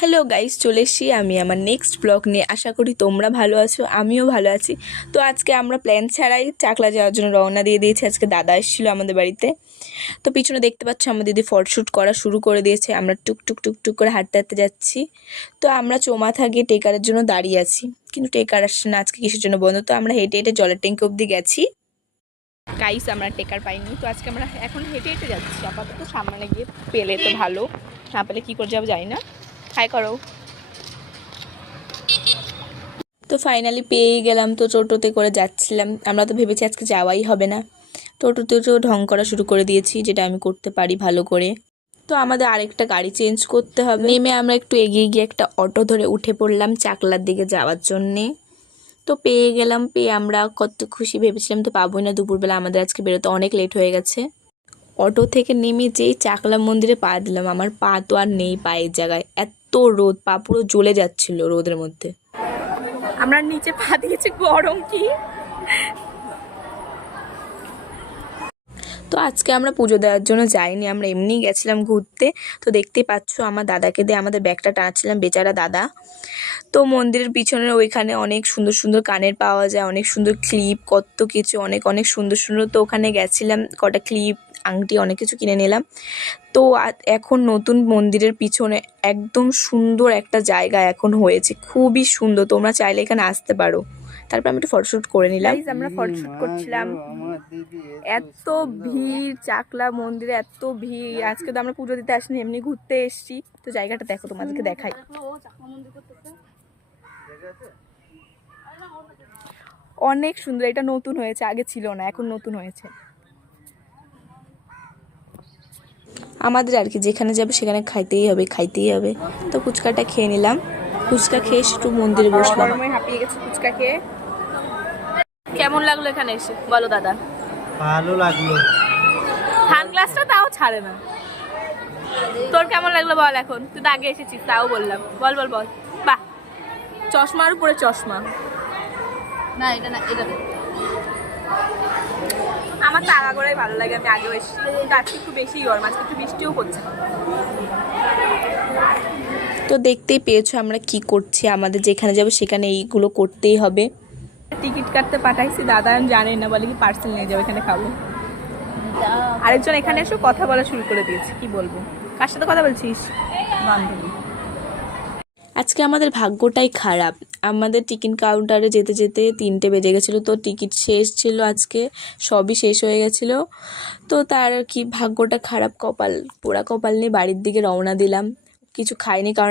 Hello guys, চলে এসেছি আমি আমার নেক্সট ব্লগ নিয়ে। আশা করি তোমরা ভালো আছো, আমিও ভালো আছি। তো আজকে আমরা প্ল্যান ছাড়াই চাকলা যাওয়ার জন্য রওনা দিয়ে দিয়েছি। আজকে দাদা এসেছিলো আমাদের বাড়িতে। তো পিছনে দেখতে পাচ্ছ আমার দিদি ফটোশ্যুট করা শুরু করে দিয়েছে। আমরা টুকটুক টুকটুক করে হাঁটতে হাঁটতে যাচ্ছি। তো আমরা চৌমাথা গিয়ে টেকারের জন্য দাঁড়িয়ে আছি, কিন্তু টেকার আসছে না। আজকে কিসের জন্য বন্ধ? তো আমরা হেঁটে হেঁটে জলের ট্যাঙ্কি অবধি গেছি। গাইস, আমরা টেকার পাইনি, তো আজকে আমরা এখন হেঁটে হেঁটে যাচ্ছি। আপাতত সামনে গিয়ে পেলে তো ভালো, না পেলে কী করে যাবো জানি না। হাই করো। তো ফাইনালি পেয়ে গেলাম। তো টোটোতে করে যাচ্ছিলাম। আমরা তো ভেবেছি আজকে যাওয়াই হবে না। টোটোতেও ঢং করা শুরু করে দিয়েছি, যেটা আমি করতে পারি ভালো করে। তো আমাদের আরেকটা গাড়ি চেঞ্জ করতে হবে। নেমে আমরা একটু এগিয়ে গিয়ে একটা অটো ধরে উঠে পড়লাম চাকলার দিকে যাওয়ার জন্যে। তো পেয়ে গেলাম। পেয়ে আমরা কত খুশি, ভেবেছিলাম তো পাবোই না। দুপুরবেলা আমাদের আজকে বেরোতে অনেক লেট হয়ে গেছে। অটো থেকে নেমে যেই চাকলা মন্দিরে পা দিলাম, আমার পা তো আর নেই পায়ের জায়গায়। এত রোদ, পা পুরো জ্বলে যাচ্ছিল রোদের মধ্যে। আমরা নিচে পা দিয়েছি, গরম কি। তো আজকে আমরা পুজো দেওয়ার জন্য যাইনি, আমরা এমনিই গেছিলাম ঘুরতে। তো দেখতেই পাচ্ছ আমার দাদাকে দিয়ে আমাদের ব্যাগটা টানাচ্ছিলাম, বেচারা দাদা। তো মন্দিরের পিছনের ওইখানে অনেক সুন্দর সুন্দর কানের পাওয়া যায়, অনেক সুন্দর ক্লিপ, কত কিছু, অনেক অনেক সুন্দর সুন্দর। তো ওখানে গেছিলাম, কটা ক্লিপ, আংটি, অনেক কিছু কিনে নিলাম। তো এখন নতুন মন্দিরের পিছনে একদম সুন্দর একটা জায়গা এখন হয়েছে, খুবই সুন্দর। তোমরা চাইলে এখানে আসতে পারো। তারপর আমি একটু ফটোশ্যুট করে নিলাম। আমরা ফটোশ্যুট করছিলাম। এত ভিড় চাকলা মন্দিরে, এত ভিড়। আজকে তো আমরা পুজো দিতে আসিনি, এমনি ঘুরতে এসেছি। তো জায়গাটা দেখো, তোমাদেরকে দেখাই। অনেক সুন্দর। এটা নতুন হয়েছে, আগে ছিল না, এখন নতুন হয়েছে। আমাদের আর কি, যেখানে যাবে সেখানে খাইতেই হবে, খাইতেই হবে। তো ফুচকাটা খেয়ে নিলাম। ফুচকা খেয়ে একটু মন্দিরে বসলাম। হাঁপিয়ে গেছে ফুচকা খেয়ে। কেমন লাগলো এখানে এসে বলো দাদা? ভালো লাগলো। সানগ্লাসটা তাও ছাড়ে না। তোর কেমন লাগলো বল? এখন তুই তো আগে এসেছিস, তাও বললাম। বল বল বল। বাহ, চশমার উপরে চশমা। না এটা না, এটা আমার তো আগাগোড়াই ভালো লাগে, আমি আগেও এসেছি। কিন্তু আজকে একটু বেশি গরম, আজকে একটু বৃষ্টিও পড়ছে। তো দেখতেই পেয়েছো আমরা কি করছি। আমাদের যেখানে যাবো সেখানে এইগুলো করতেই হবে। টিকিট কাটতে পাঠাইছি, দাদা জানেন না, বলে কি পার্সেল নিয়ে যাবো, এখানে খাবো। আরেকজন এখানে এসে কথা বলা শুরু করে দিয়েছে। কি বলবো? কার সাথে কথা বলছিস? বান্ধবী। আজকে আমাদের ভাগ্যটাই খারাপ। আমাদের টিকিট কাউন্টারে যেতে যেতে 3টে বেজে গেছিলো। তো টিকিট শেষ ছিল আজকে, সবই শেষ হয়ে গেছিলো। তো তার কি ভাগ্যটা খারাপ, কপাল পোড়া কপাল নিয়ে বাড়ির দিকে রওনা দিলাম। কিছু খাইনি, কারণ